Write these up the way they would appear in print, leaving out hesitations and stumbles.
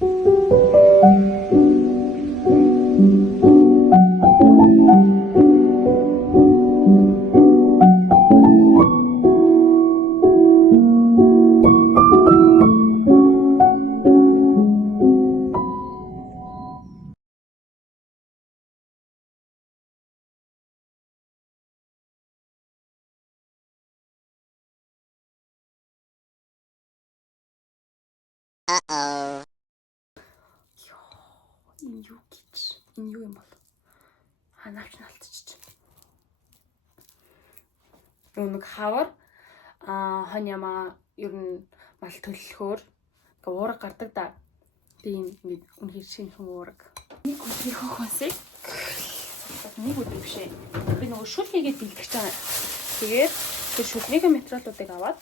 Uh-oh. Энэ юу гэж? Энэ юу юм бол? Ханаач нь алдчих. Нэг хавар хонь ямаа ер нь мал төлөхөөр ингээ уураг гардаг да. Тийм ингээд үнэхээр шинэхэн уураг. Нэг өдрийн хонсыг нэг өдөр бишээ. Би нөгөө шүл хийгээд бэлтгэж байгаа. Тэгээд тэр шүлнийхээ материалуудыг аваад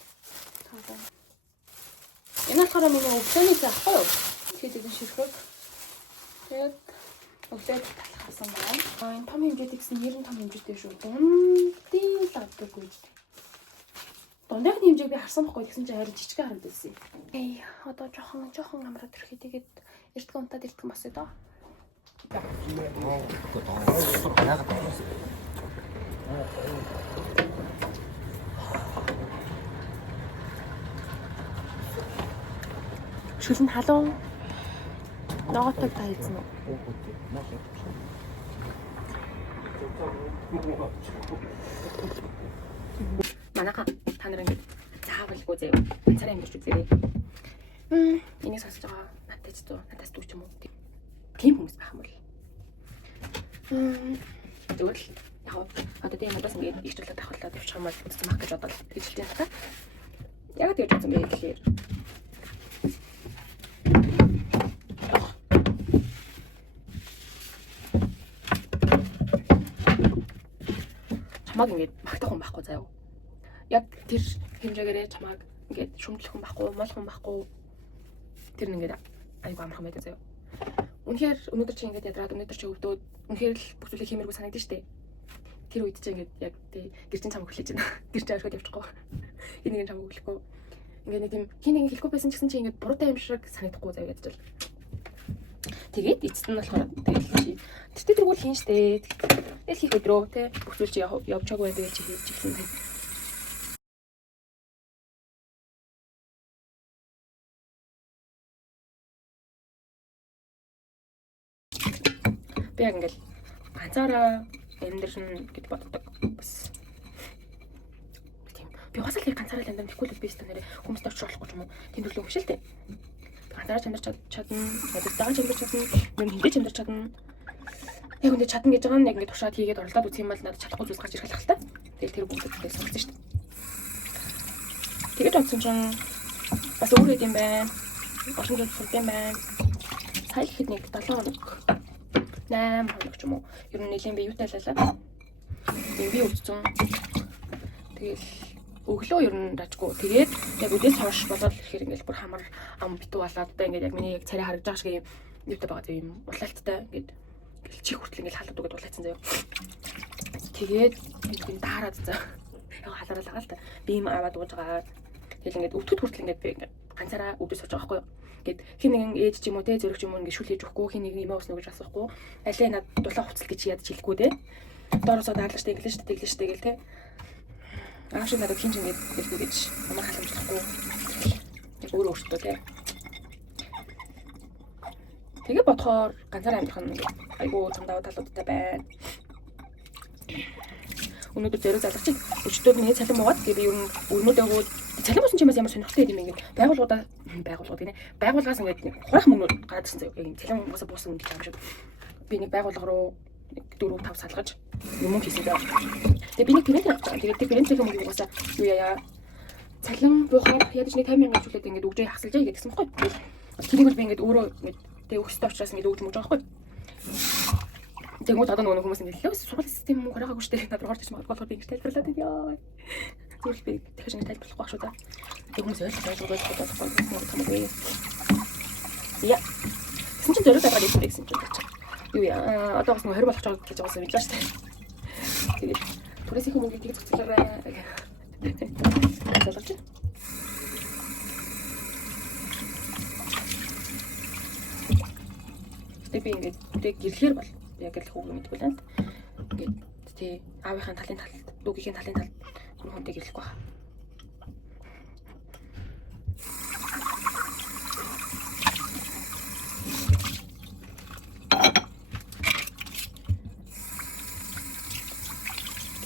энэ болохоор миний өглөөний цай ахгүй юу? Тэгээд энэ ширхэг тэгээд өглөөд талхсан байна. Энэ том хэмжээд гэсэн 90 том хэмжээтэй шүү. Дундын л авдаггүй. Дундын хэмжээг би харсан байхгүй гэсэн чинь харин жижигхэн харагдсан. Одоо жоохон амраад ирэхэд тэгээд эртхэн унтаад ирдэг бас ээ доо. Шүлэн халуун ногоотойг та хийсэн үү? Манаха та нар ингэ заавалгүй заяа. Царай амьдч үзээрэй. Энийг сонсож байгаа надад ч зөө надаас дүүч юм уу? Тийм хүмүүс байх юм бол. Тэгвэл яг одоо тийм надаас ингэ их зүйлээ давхарлаад явчих юм бол үзсэн мах гэж бодоод тэгжилтэй надаа. Яг тэгж бодсон байх гэхээр чамаг ингэж магтах хүн байхгүй заяа. Яг тэр хэмжээгээрээ чамаг ингэж шүмжлэх хүн байхгүй, мол хүн байхгүй. Тэр нь ингэж айгу амархан байдаг заяа. Үнэхээр өнөөдөр чи ингэж ядраад өнөөдөр чи өвдөөд үнэхээр л бүх зүйлийг хиймэргүй санагдаж штэ. Тэр үед чи ингэж яг тий гэрчин чамаг хүлээж байна. Тэр чи орхиод явчихгүй. Энийг чамаг хүлэхгүй. Ингээ нэг тийм хин нэг хэлэхгүй байсан ч гэсэн чи ингэж буруутай юм шиг санагдахгүй заяа гэж бол. Тэгээд эцэст нь болохоор тэгэл чи тэр тэргүүл хийн штэ. Тэгэл хийх өдрөө тий бүх зүйл чи явчаагүй байдаг чи хийж эхлэн. Би яг ингээл ганцаараа амьдрын гэж боддог бас. Тийм. Би бас л ганцаараа амьдрын гэхгүй л би стандараа хүмүүст очиж болохгүй юм уу? Тийм төрлөө хөшөлтэй. Ганцаараа чандарч чадна, надад чандарч чадна, мөн хинтэй чандарч чадна. Яг үндэ чадна гэж байгаа нь яг ингээд тушаад хийгээд орлоод үзэх юм бол надад чадахгүй зүйлс гарч ирэх л та. Тэгэл тэр бүгдээ сонссон шүү дээ. Тэгээд бодсон чинь бас өөр юм байна. Олон зүйл сурд юм байна. Сая хэд нэг 7 хоног 8 хоног ч юм уу. Ер нь нэлийн би юутай лалаа. Би өвдсөн. Тэгэл өглөө ер нь дажгүй. Тэгээд яг үдээс хойш болоод ирэхээр ингээл бүр хамар ам битүү болоод одоо ингээд яг миний яг царай харагдаж байгаа шиг юм юутай байгаа юм улаалттай ингээд чих хүртэл ингээл халаад үгээд улаацсан заяа. Тэгээд би даарад заа. Яг халаарал байгаа л та. Би юм аваад ууж байгаа. Тэгэл ингээд өвтөд хүртэл ингээд би ингээд ганцаараа өвдөж сууж байгаа байхгүй юу. Гэт хин нэгэн ээж ч юм уу те зөрөх ч юм уу ингээд шүл хийж өгөхгүй хин нэг юм ууснаа гэж асуухгүй. Алей над дулаан хуцал гэж ядаж хэлэхгүй те. Доороосоо даарлаж тэглэж гэл те. Ааш надад хин ч ингээд хэлгүй гэж амар халамжлахгүй. Яг өөрөө өөртөө те. Тэгээ бодохоор ганцаараа амьдрах нь айгүй цамдаа талуудтай байна. Өнөөдөр зөрөө залгачиг өчтөр миний цалин муугаад би ер нь өнөөдөр өгөөд цалин буусан чимээс ямар сонирхолтой юм ингээд байгууллагууд гинэ байгууллагаас ингээд хурах мөнгө гаргаадсан заяа яг цалин угаасаа буусан гэж юм шиг би нэг байгууллага руу 4-5 салгаж юм хийсэн даа. Тэгээ би нэг принтер авчихсан. Тэгээд тэр принтерийн мөнгө угаасаа юу яа цалин буухаар ядаж нэг 50,000 гişүүлээд ингээд өгжээ хасалж яа гэдгсэн байхгүй. Тэрийг би ингээд өөрөө ингээд тэг өгсөд очраас ингээд өгч мөж байгаа байхгүй. Тэгмүүд одоо нөгөө хүмүүс ингээд лөө сургууль систем мөнгө гаргаагүй шүү дээ. Надад орж ирж магадгүй болохоор би ингээд тайлбарлаад яа. Зүгээр би тэгэж ингээд тайлбарлахгүй байх шүү да. Тэг хүмүүс ойлгож байгаа. Яа. Гэсэн чинь зөрөө тагаад ирсэн гэсэн чинь гэж. Юу яа одоо бас нөгөө 20 болох гэж байгаа гэсэн мэдлээ шүү дээ. Тэгээд түрээсийн хүмүүст тэгж зөксөлөөрэй. Залгаж. Гэтэ би ингээд тэг гэрлэхэр бол яг л хүүг мэдгүй л. Ингээд тий аавынхаа талын талд, дүүгийн талын талд хүнтэй гэрлэхгүй байна.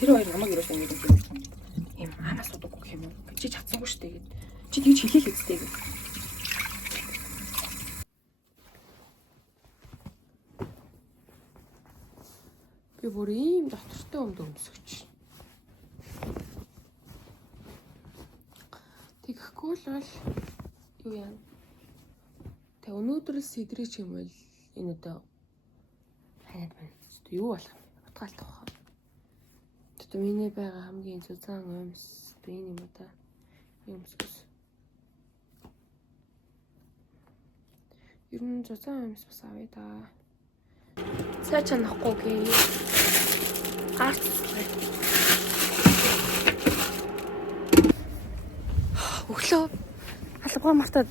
Тэр хоёр намайг ерөөсөө ингэ юм амаас удаагүй гэх юм уу? Чи чадсангүй шүү дээ. Чи тэгж хэлээ л үстэй гэх. Би бүр ийм дотортой өмсөж. Тэгэхгүй л юу яа. Тэ өнөөдөр л сэдрэж юм бол энэ одоо хаяад байна. Юу болох юм? Утгаалт авах. Тэ миний байгаа хамгийн зузаан өмс би энэ юм да. Өмсөс. Ер нь зузаан өмс бас авъя да. Цаа чанахгүй гээ. Гарц. Өглөө албаа мартаад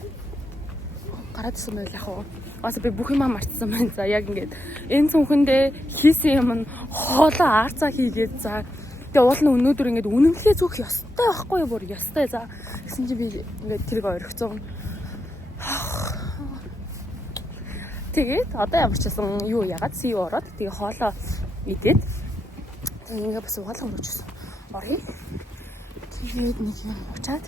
гараад ирсэн байл яг уу. Бас би бүх юм мартсан байна. За яг ингээд энэ цүнхэндээ хийсэн юм нь хоолоо арцаа хийгээд за тэгээ уул нь өнөөдөр ингээд үнэнхээ зүөх ёстой байхгүй юу бүр ёстой. За гэсэн чи би ингээд тэрийг орхицсон. Тэгээд одоо ямар ч гэсэн юу ягаад сий ороод тэгээ хоолоо идээд ингээ бас угаалган өрчсөн. Оръё. Тэгээд нэг юм уучаад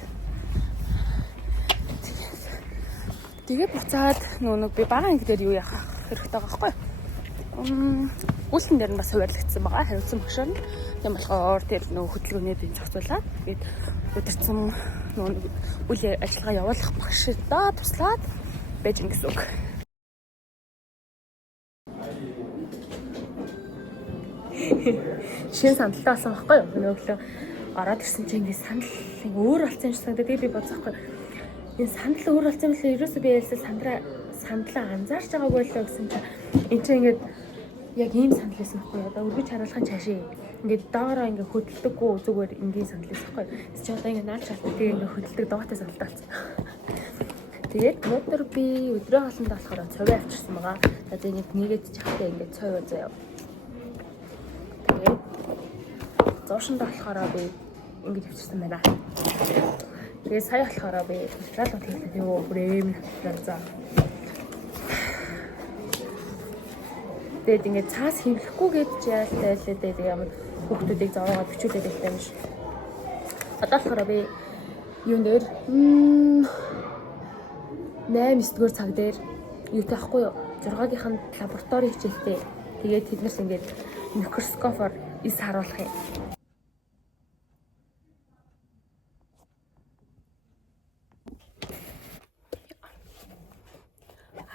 тэгээ буцаад нөгөө би бага анги дээр юу яах хэрэгтэй байгаа байхгүй юу? Үйлдэн дээр нь бас хуваарлагдсан байгаа. Хариуцсан багшаар нь. Тийм болохоор тэр нөгөө хөдөлгөөнүүдийг зохицуулаад тэгээд өдөрцөн нөгөө үйл ажиллагаа явуулах багшдаа туслаад байж гин гэсэн үг. Шинэ сандалтай болсон байхгүй юу? Өнөөглөө ороод ирсэн чинь ингэ сандал өөр болсон юм шиг санагдаад би бодсохгүй. Энэ сандал өөр болсон юм л ерөөсөө би ялсаа сандлаа анзаарч байгаагүй байлаа гэсэн чинь энэ чинь ингээд яг ийм сандал байсан байхгүй юу? Одоо өргөж харуулахын цаашаа ингээд доороо ингээд хөдөлдөггүй зүгээр энгийн сандал байсан байхгүй юу? Тэс чи одоо ингээд наалж шалтгаан тэгээ ингээд хөдөлдөг доотой сандалтай болсон. Тэгээд өнөөдөр би өдрийн хоолнд болохоор цовь авчирсан байгаа. За тэгээд нэгээд чахтай ингээд цовь уу заяа. Тэгээд зоошонд болохоор би ингэж авчирсан байна. Тэгээд сая болохоор би фестивал хийлээ юу брэм за. Тэгээд ингээд цаас хөвлөхгүй гэж яалтай лээ тэгээд ямар хүүхдүүдийг зовоогоод бичүүлээд байхтай юм шиг. Одоо болохоор би юун дээр 8-9 цаг дээр юу таахгүй юу 6-гийн лаборатори хичээлтэй. Тэгээд тэднээс ингээд микроскопоор ис харуулах юм.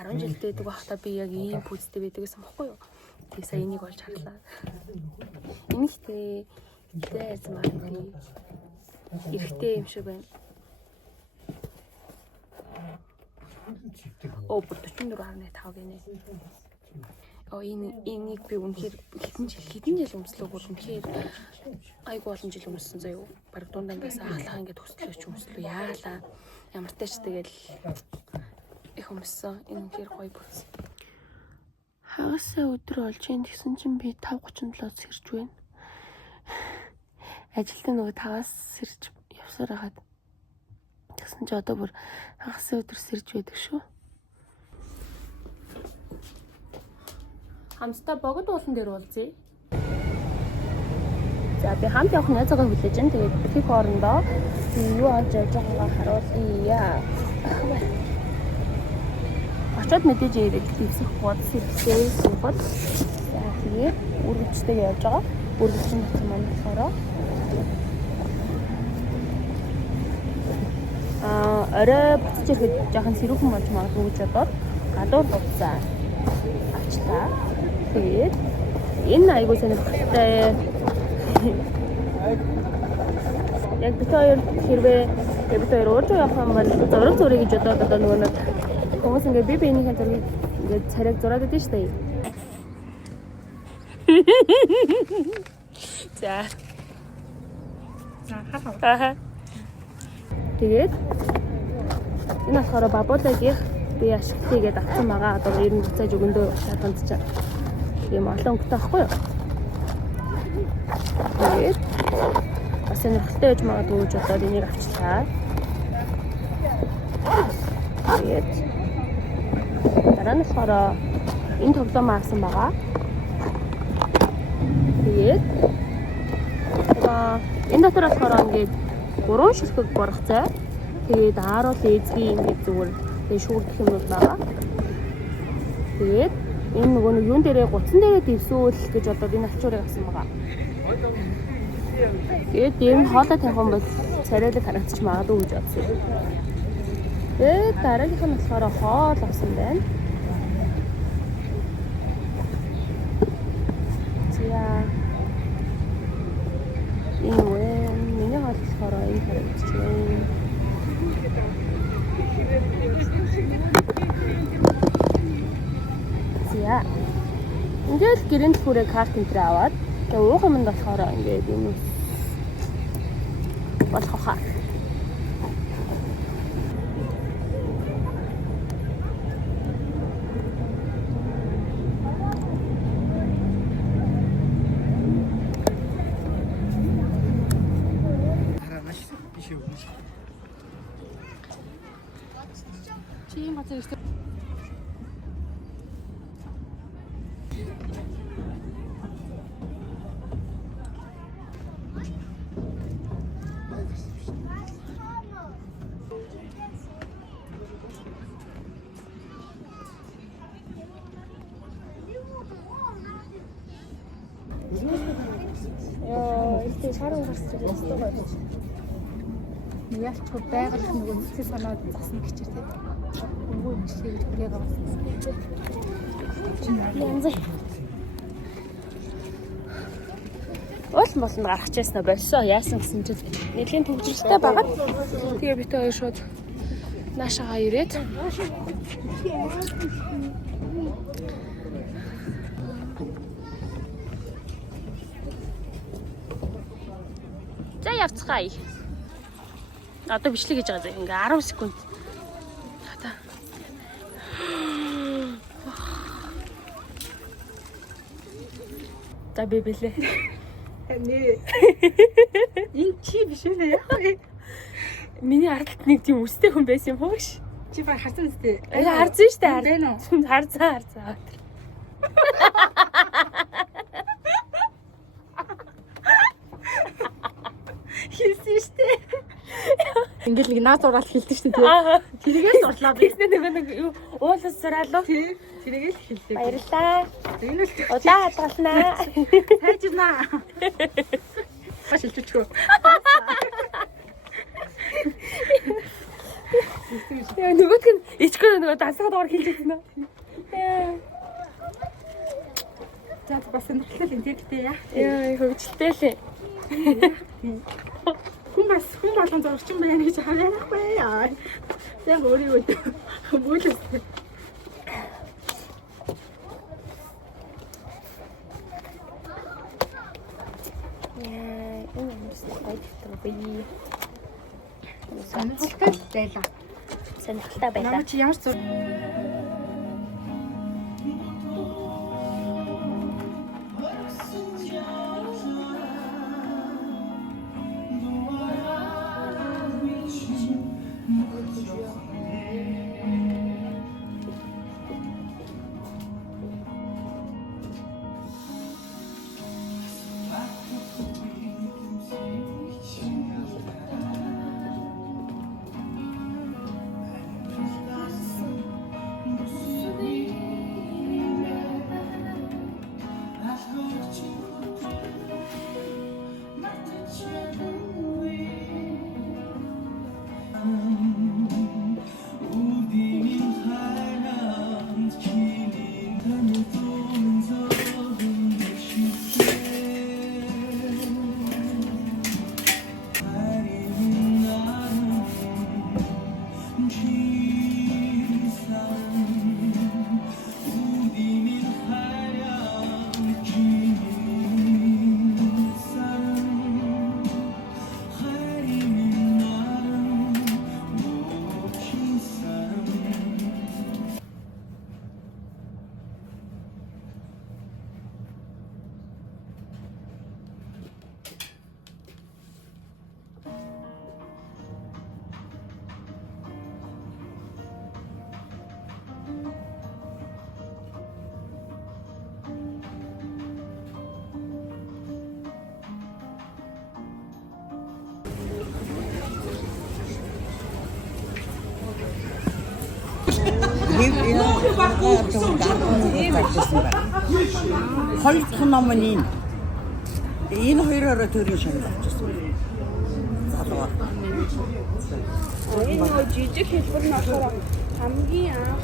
10 жилдээ байдаг байхдаа би яг ийм пүүзтэй байдаг гэсэн бохгүй юу? Тэгээ сая энийг олж харлаа. Энийхтэй эзэм аа. Эрэхтэй юм шиг байна. Оо 44.5 гинэ. Оо энийг би үнэхээр хэдэн жил өмслөөг бол үнэхээр айгу олон жил өмссөн заяа. Бараг дундаа ингээс ахлах ингээд төслөөч өмслөө яалаа. Ямар ч тач тэгэл их өмссөн. Энэ үнэхээр гоё болсон. Хагасаа өдөр олж ийн гэсэн чинь би 5:37-д сэрж байна. Ажилдаа нөгөө 5-аас сэрж явсаар хагаад. Тэгсэн чи одоо бүр хагасаа өдөр сэрж байдаг шүү. Хамстаа богд уулан дээр уулзъя. За би хамт явах найзаагаа хүлээж байна. Тэгээд их хоорондоо юу олж явж байгаагаа харуулъя. Очоод мэдээж ирээд хэвсэх бод сэрхтэй суугаад. За тэгээд үргэлжтэй явж байгаа. Үргэлжлэн болсон маань болохоор орой буцаж ирэхэд жоохон сэрүүхэн болж магадгүй гэж бодоод гадуур буцаа авчлаа. Тэгээд энэ айгуу сонирхолтой. Яг бид хоёр хэрвээ бид хоёр урд явах юм бол зураг зуръя гэж бодоод одоо нөгөө нэг хүмүүс ингээ би биенийхээ зургийг ингээ царайг зураад байдаг шүү дээ. За. Тэгээд энэ болохоор Бабуулагийн би ашиглахыгээд авсан байгаа. Одоо ер нь буцааж өгөндөө шалганд ч юм олон өнгөтэй байхгүй юу? Тэгээд бас сонирхолтой байж магадгүй гэж бодоод энийг авчлаа. Тэгээд дараа нь болохоор энэ тоглоом авсан байгаа. Тэгээд энэ дотор болохоор ингээд 3 ширхэг борох цай. Тэгээд ааруул эзгийн ингээд зүгээр тэгээд шүүрдэх юмнууд байгаа. Тэгээд энэ нөгөө нэг юун дээрээ гуцсан дээрээ дэвсүүл гэж бодоод энэ ачуурыг авсан байгаа. Тэгээд энэ хоолой тавих юм бол царайлаг харагдчих магадгүй гэж бодсон. Тэгээд дараагийнх нь болохоор хоол авсан байна. За миний хоол болохоор энэ харагдчих юм. За ингээд гэрэн түрээ карт энтрээ аваад тэгээ уух юмд болохоор ингээд юм болох хаа. Чим газар ихтэй ихтэй шаран гарч байгаа юм. Ялчгүй байгаль нөгөө нүцгэн санаад засна гэж тийм. Өнгөө имжлэгийг хүрээ гавсан. Янз. Олон гарах чийснэ болсон. Яасан гэсэн чинь нэлийн төвжирэлтэй байгаа. Тэгээ бит хоёр шууд наашаага ирээд. За явцгаая. Одоо бичлэг хийж байгаа зэ. Ингээ 10 секунд. За би бэлээ. Нэ. Энэ чи биш үү? Миний ардалт нэг тийм өстэй хүн байсан юм хөөш. Чи баг харсан үстэй. Харсан штэ. Харцаа. Хийсэн штэ. Ингээл нэг наад ураал хэлдэг штэ тий. Тэрийгээс урлаа би. Тэснэ нэг уулаас сураалуу. Тий. Тэрийгээс хэлдэг. Баярлалаа. Энэ л удаа хадгалнаа. хайжнаа. Баш хэлчихв. Яа нөгөөт нь ичгөө нөгөө дансаа доор хэлж байна. За бас сонирхолтой юм тий яа. Яа хөвчлээ лээ. Хүн болгон зурчин байна гэж харахгүй яа. Тэг өөрийгөө бүлэстэй. Яа, энэ юмстай байдаг бий. Сонирхолтой байлаа. Сонирхолтой байлаа. Намайг чи ямар зүр Хоёр дахь ном нь энэ хоёроо төрийн шагнал авчихсан. Залуу. Энэ жижиг хэлбэр нь болохоор хамгийн анх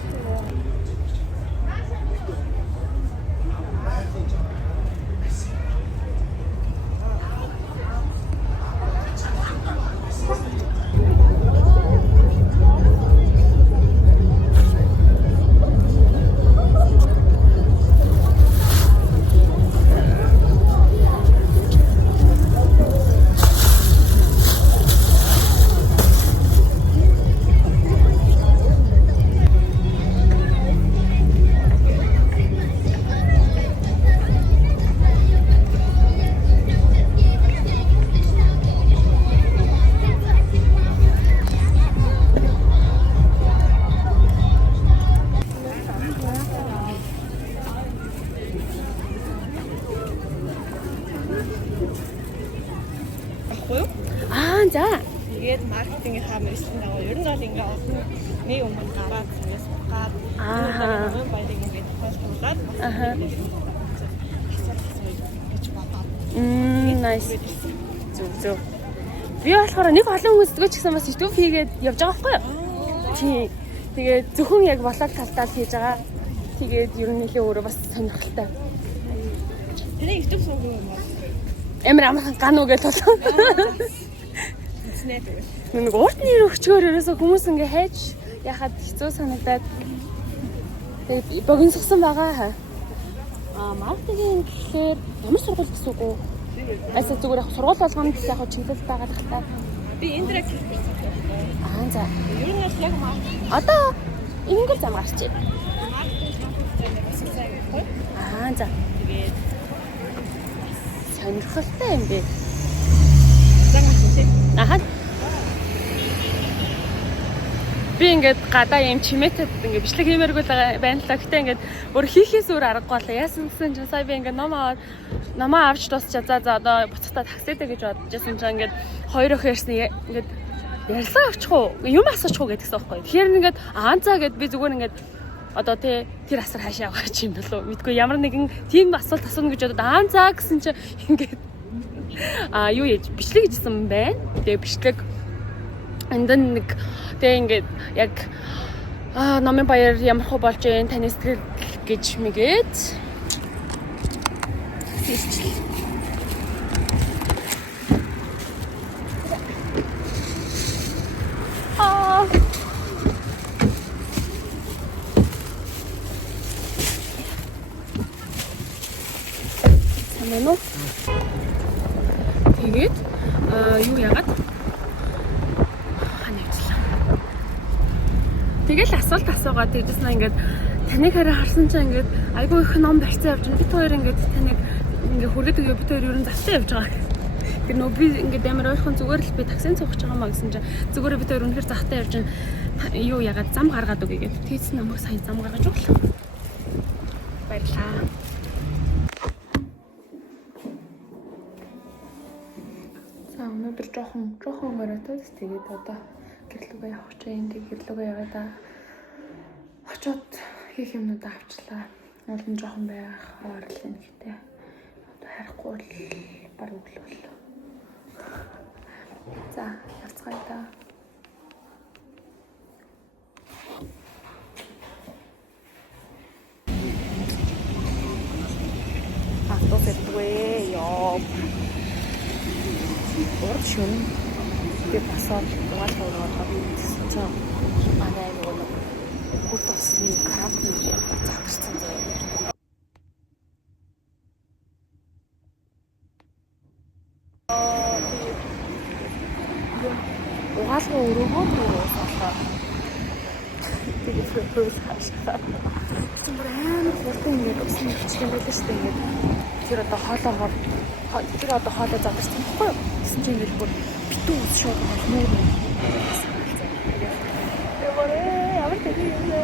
За. тэгээд маркетингийнхаа мэргэжлийн дагуу ер нь бол ингээ олон нэг юм гараад ингээс гараад энэ баярыг ингээ тохиолдуулаад гэж бодоод. Nice. Зөв. Би болохоор нэг олон хүмүүс зүгэж гисэн бас YouTube хийгээд явж байгаа байхгүй юу? Тий. Тэгээд зөвхөн яг болоод талдаа хийж байгаа. Тэгээд ер нь нэлээ өөрөө бас сонирхолтой. Тэний YouTube сууг юм уу? Амархан гануу гэж толгой. Нэг урт нэр өгчгөр ерөөсө хүмүүс ингээ хайж яхад хэцүү санагдаад тэгээд богиносгсон байгаа. Маркетинг гэхээр ямар сургууль гэсэн үг үү? Асаа зүгээр яг сургууль болгоомд яг чиглэл байгаа л хата. Би энэ дээр хэлсэн. За. Ер нь бол яг маркетинг. Одоо ингээд зам гарч байна. За. Тэгээд сонирхолтой юм бэ. Аха. Би ингээд гадаа юм чимээтэй ингээд бичлэг хиймээргүй байна л та. Гэтэ ингээд өөр хийхээс өөр аргагүй болоо. Яасан гэсэн чинь сая би ингээд намаа авч дуусчаа. За одоо буцахтаа таксидэ гэж бодож байсан чинь ингээд хоёр охин ярьсан ингээд ярьлаа авчих уу? Юм асуучих уу гэдгсэн байхгүй. Тэгэхээр ингээд цаа гэд би зүгээр ингээд одоо тэр асар хаашаа явах юм болов мэдгүй ямар нэгэн тийм асуулт асууна гэж бодоод цаа гэсэн чинь ингээд юу яж бичлэг хийсэн байна. Тэгээ бичлэг эндэн нэг тэгээ ингээд яг номын баяр ямар хөө болж байна таны сэтгэл гэж мэгээд Самено. Тэгээд юу яагаад ханавчлаа. Тэгэл асуулт асуугаад тэгжсэн ингээд таныг хараа харсан чинь ингээд айгүй их ном барьцсан явж байна. Бид хоёр ингээд таныг ингээд хүргээд өгөө бид хоёр ерөн завтай явж байгаа. Тэр нөө би ингээд амар ойрхон зүгээр л би таксинд сууж байгаа маа гэсэн чинь зүгээр бид хоёр үнэхээр завтай явж байна. Юу яагаад зам гаргаад өгье гэдэг. Тэгсэн намайг сайн зам гаргаж өглөө. Баярлаа. Өнөөдөр жоохон оройтой тэгээд одоо гэрлүүгээ явах гэж байна. Тэгээд гэрлүүгээ яваад очоод хийх юмнуудаа авчлаа. Олон жоохон байх ойрлоо нэгтэй. Одоо харахгүй бол баг өглөө бол. За, явцгаая та. Автосэтвэ ёо. Орчим би басаад дугаалгаа гэсэн чинь манай нөгөө хөл тосны крабны загссан заяа. Угаалгаа өрөөгөө болоо. Тэгээд хөл хаашаа. Зүгээр амар хурдан ингээд усан хичнээн байлаа шүү дээ ингээд. Тэр одоо хоолоо задарсан байхгүй юу? Гэсэн чинь ингээд бүр битүү ус шууд нүүр. Ямар тийм юм бэ?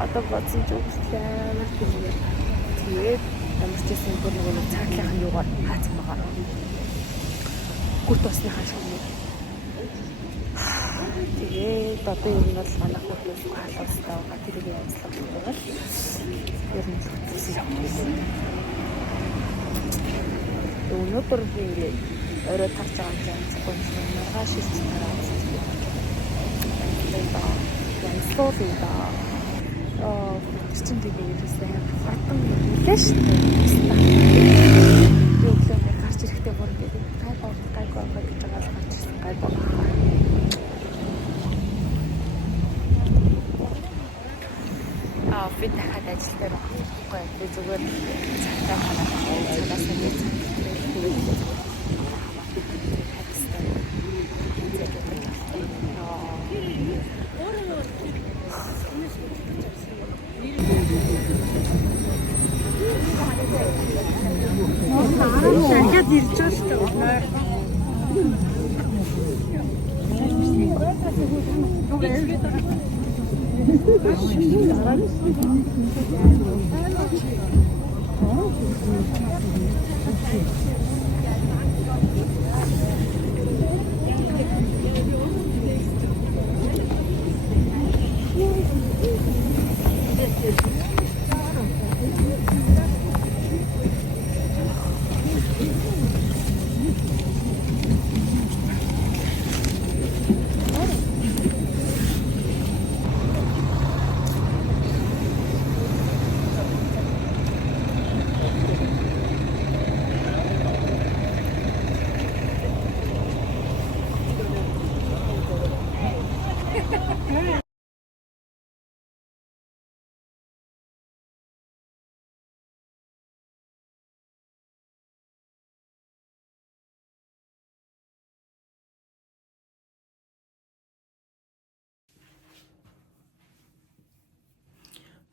Одоо бодсон ч үгүй амар тийм юм. Тэгээд ямар ч юм бүр нэг цаглахын юугаар хаацсан байгаа. Гүт усны хаашаа юм. Тэгээд одоо ер нь бол манай хүүхдээс халуустай байгаа. Тэрийг янзлах бол ер нь хэвчээ. Өнөөдөр би ингээд орой тарж байгаа юм зөвхөн маргааш ирж байгаа. Тэгээд янзлуул юм да. Чинь тэгээд ерөөсөө хатан үлээ шүү дээ. Би өглөө гарч ирэхдээ бүр тэгээд гайгүй гэж байгаа л гарч ирсэн гайгүй. Би дахиад ажил дээр байхгүй. Би зүгээр цагтаа ханаад цаас нэг дахиад ирж байгаа шүү дээ.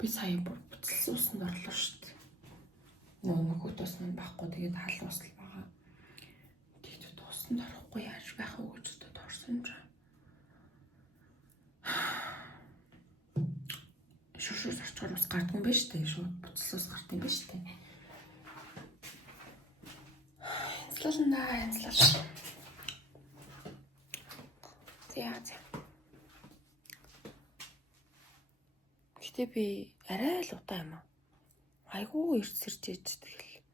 Би сая бүр буцалсан усанд орлоо шүү дээ. Нөгөө тус нь байхгүй тэгээд хаалт усл байгаа. Тэгээд усанд орохгүй яаж байх вэ гэж таарсан юм жаа. Шүршүүс орчгоор ус гардгүй юм байна шүү дээ. Шууд буцалсан ус гарт юм байна шүү дээ. Янзлал. За. Гэтэ би арай л удаа юм аа. Айгүй эрт сэрж ээж тэгэл.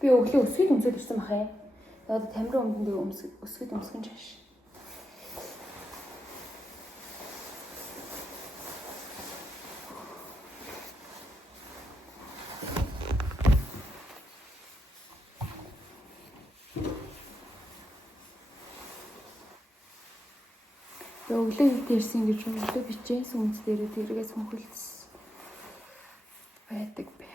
Би өглөө өсгөд өмсөд ирсэн бахаа. Одоо тамирын өмдөнд өсгөд өмсгөн чааш. Өглөө ирсэн гэж өглөө бичээсэн үнс дээр тэргээс хөнхөлс байдаг байгаа.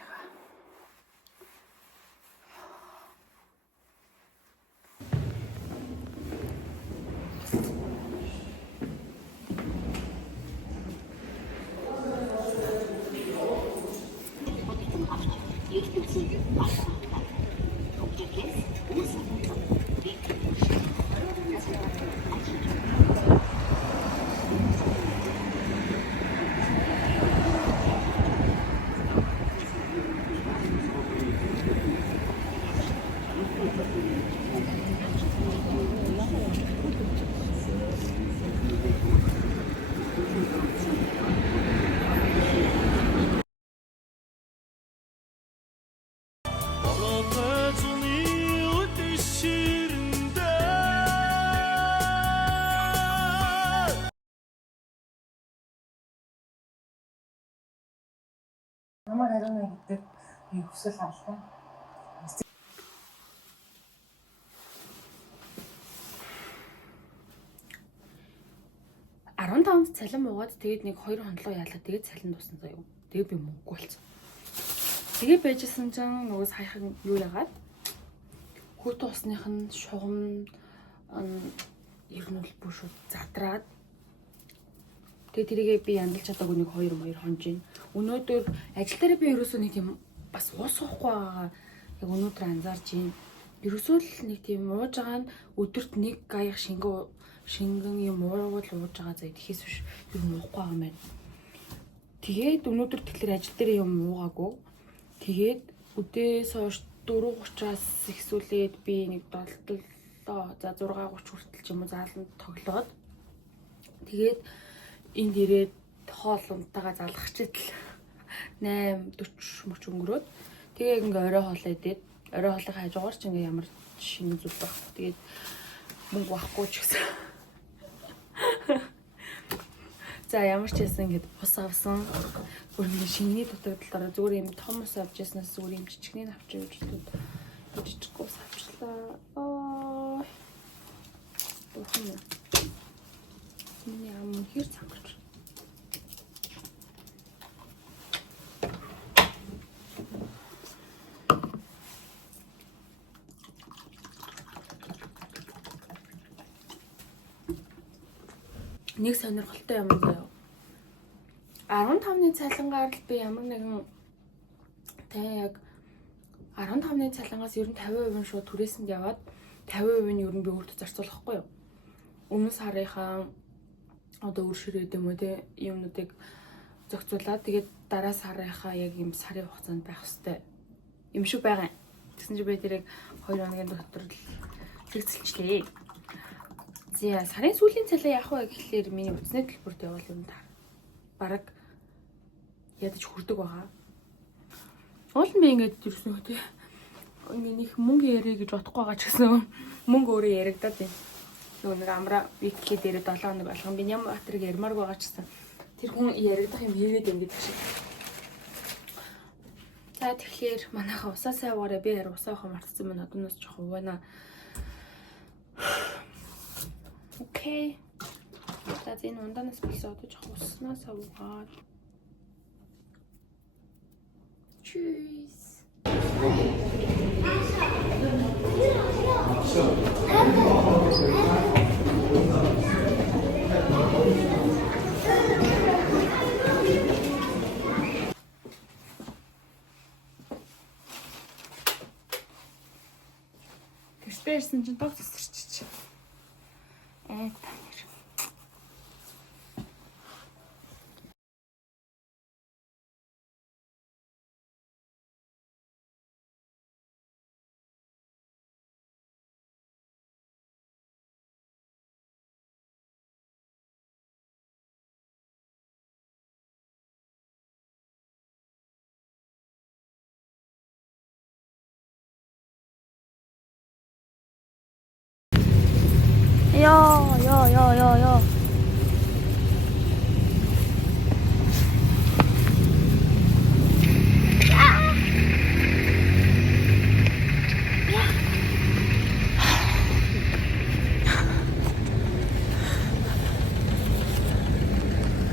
Намайг ариунаа гэдэг хүсэл авлаа. 15-нд цалин буугаад тэгээд нэг 2 хондлоо яалаа тэгээд цалин дуусна заяа. Тэгээд би мөнгөгүй болсон. Тэгээд байжсэн чинь нөгөө саяхан юу яагаад хөөтө усных нь шугам ер нь бол бүр шууд задраад тэгээд тэрийгээ би яндалж чадаагүй нэг 2 хонж ийн. Өнөөдөр ажил дээр би ерөөсөө нэг тийм бас уус уухгүй байгаа. Яг өнөөдөр анзаарч ийн. Ерөөсөө л нэг тийм ууж байгаа нь өдөрт нэг гаях шингэн юм уургуул ууж байгаа заа идэхээс биш юу уухгүй байгаа юм байна. Тэгээд өнөөдөр тэгэхээр ажил дээр юм уугаагүй. Тэгээд өдөөс хойш 4:30-аас ихсүүлээд би нэг 7 за 6:30 хүртэл ч юм уу зааланд тоглоод тэгээд энд ирээд хоол унтаага залгах читэл 8:40 мөч өнгөрөөд тэгээ ингээ орой хоолоо идээд орой хоолойн хажуугаар ч ингээ ямар шинэ зүйл байхгүй. Тэгээд мөнгө авахгүй ч гэсэн. За ямар ч байсан ингээд бус авсан. Бүр ингээ шинэний дутагдалаараа зүгээр юм том ус авч яснаас зүгээр юм жижигний авч явж л жижиггүй ус авчлаа. Аа. Тохно. Миний ам хэр цагч. Нэг сонирхолтой юм заяа. 15-ны цалингаар л би ямар нэгэн яг 15-ны цалингаас ер нь 50% шууд түрээсэнд яваад 50% нь ер нь би өөртөө зарцуулахгүй юу. Өмнө сарынхаа одоо өршөрөөд юм уу те юмнуудыг зохицуулаад тэгээд дараа сарынхаа яг юм сарын хугацаанд байх хэвээр юм шиг байгаа. Тэгсэн чи би тэрийг 2 хоногийн дотор л хэрэгцэлчлээ. За сарын сүүлийн цалин яах вэ гэхлээр миний утасны төлбөрт явал юм да. Бараг ядаж хүрдэг байгаа. Уул нь би ингэж юусэн хөө ингээ нэг мөнгө ярэ гэж бодохгүй байгаа ч гэсэн мөнгө өөрөө яригадаад байна. Нөгөө нэг амраа викли дээр 7 хоног болгон би Нямбатарыг ярмаар байгаа ч гэсэн тэр хүн яригдах юм хийгээд байна гэдэг шиг. За тэгэхээр манайха усаа саваараа би яар усаа авах мартсан байна. Одноос жоох байна. Окей. За энэ ундаанаас бэлсэн одоо жоох уснаа савгаад. Tschüss. Гэртээсэн чинь дог тасарч. Танир. Yo.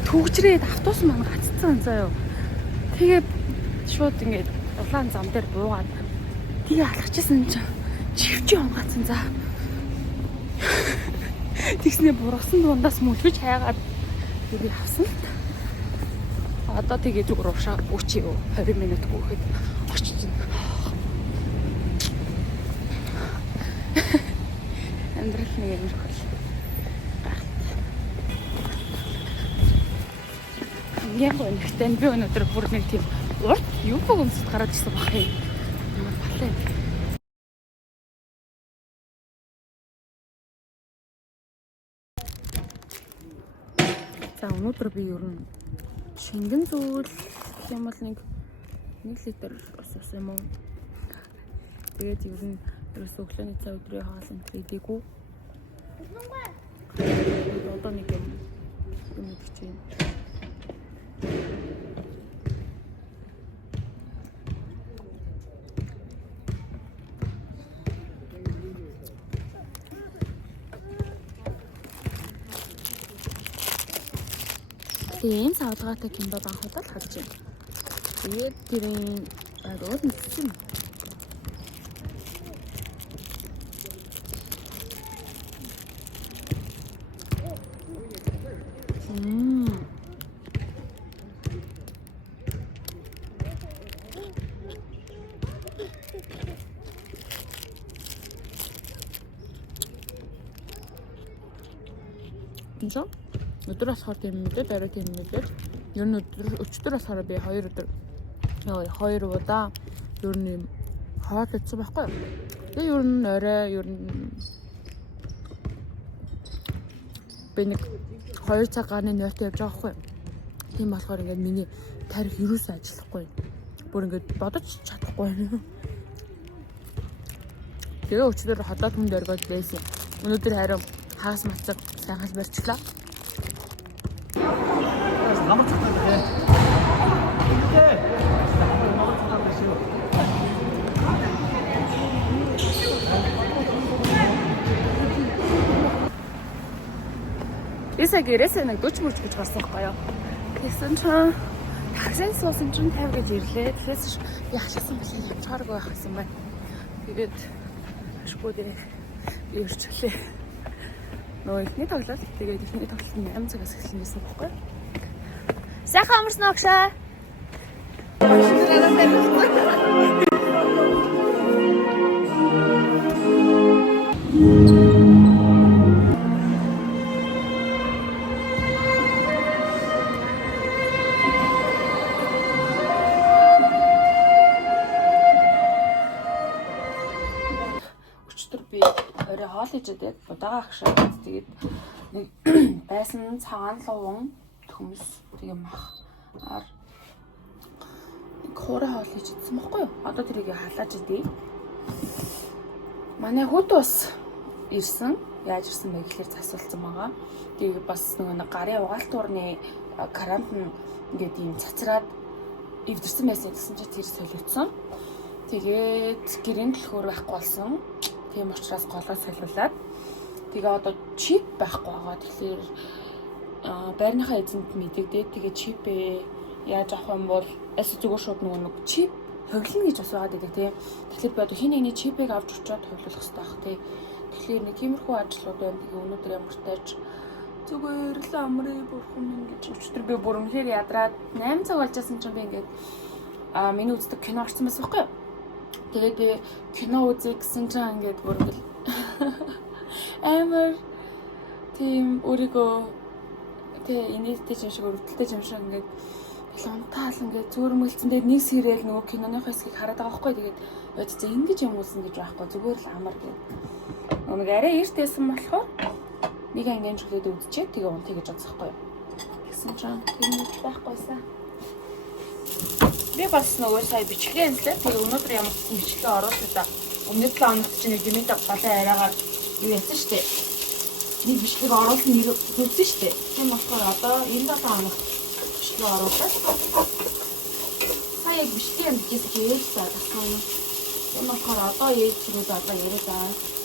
Түгжрээд автобус маань гаццсан заяа. Тэгээ шууд ингээд улаан зам дээр буугаад тэгээ алхчихсан чинь чивчээ онгацсан за. Тэгснэ бургасан дундаас мөлгөж хайгаад тэрийг авсан. Одоо тэгээ зүгээр уушаа өчөө 20 минут гүйхэд очиж байна. Амьдрал нэг юм шиг бол. Яг үнэхээр би өнөөдөр бүр нэг тийм урт юу богомсод гараад ирсэн баг юм. Балай. За өнөөдөр би ер нь шингэн зүйл гэх юм бол нэг 1 литр ус юм уу. Тэгээд ер нь ерөөсөө өглөөний цай өдрийн хоол энэ хийдэггүй. Одоо нэг юм хийж байна. Тийм савлгаатай кимбаб анхудаа л харж байна. Тэгээд тэрийн руу нэгсэн. байсан чинь өдөр болохоор тийм мэдээд арай тийм мэдээд ер нь өчтөр болохоор би 2 удаа ер нь хоол идсэн байхгүй юу. Тэгээ ер нь орой ер нь би нэг 2 цаг гарны нойртой явж байгаа байхгүй юу. Тийм болохоор ингээд миний тарих юусоо ажиллахгүй. Бүр ингээд бодож чадахгүй байна. Тэгээ өчтөр хотод хүнд оргоод байсан. Өнөөдөр харин хагас мацаг сайхан барьчлаа. Эсэ гэрээсээ нэг 40 мөрч гэж гарсан байхгүй юу. Тэгсэн чинь таксинд суусан чинь 50 гэж ирлээ. Тэгээс яхалсан билээ явчааргүй байхсан байна. Тэгээд ашгүй дээ ирчлээ. Нөө ихний тоглолт. Тэгээд ихний тоглолт нь 8 цагаас эхэлсэн байсан байхгүй юу. Сайхан амарсан уу гшаа? Өчтөр би орой хоол ижээд будаага агшаад тэгээд нэг байсан цагаан луван төмс тэгээ махаар нэг хуурай хоол ижидсэн баггүй юу? Одоо тэрийг халааж идээ. Манай хүүд бас ирсэн. Яаж ирсэн бэ гэхээр засуулсан байгаа. Тэгээ бас нэг гарын угаалт уурны карантин ингээд ийм цацраад эвдэрсэн байсан гэсэн чи тэр солиодсон. Тэгээд гэрийн төлхөөр байхгүй болсон. Тийм учраас голоо солиулаад тэгээ одоо чип байхгүй байгаа. Тэгэхээр байрныхаа эзэнт мэдэгдээд тэгээ чипээ яаж авах юм бол зүгээр шууд нэг чип хувилна гэж бас байгаад байдаг тийм. Тэгэхээр би одоо хин нэгний чипийг авч очиод хувилах хэрэгтэй байх тийм. Тэгэхээр нэг тиймэрхүү ажлууд байна. Тэгээ өнөөдөр ямартайч зүгээр л амрын бурхан минь гэж өчтөр би бүр үнэхээр ядраад 8 цаг болжсэн чинь би ингээд миний үздэг кино орсон байсан байхгүй юу? Тэгээд би кино үзье гэсэн чинь ингээд бүр ингээд амар тийм өөрийгөө тэгээ инээдтэй юм шиг өрөвдөлтэй юм шиг ингээд лонтаал ингээд зүрмэлцэн дээр нэг сэрэл нөгөө киноны хэсгийг хараад байгаа байхгүй. Тэгээд өдөө ингэж юм uuсан гэж байхгүй зүгээр л амар гэх. Нэг арай эртээсэн болохоор нэг ангийн чөлөөд үдчихэд тэгээ унтъя гэж бодсохгүй. Тэгсэн чинь тийм байхгүйсэн. Би бас нөгөө сая бичлэгээ хэлээ. Тэгээ өнөөдөр ямар ч бичлэгээ оруулах та. Өмнөд 7 хоногт чинь нэг дэмэд балан арайгаар юу яасан штэ. Нэг бичлэг оруулсан нэг төлсөн штэ. Тийм болохоор одоо энэ 7 хоногт бичлэг оруулаад сая бичлэгээ хийсэн ээж та тасгал юм. Тийм болохоор одоо ээж рүү одоо яриад байгаа.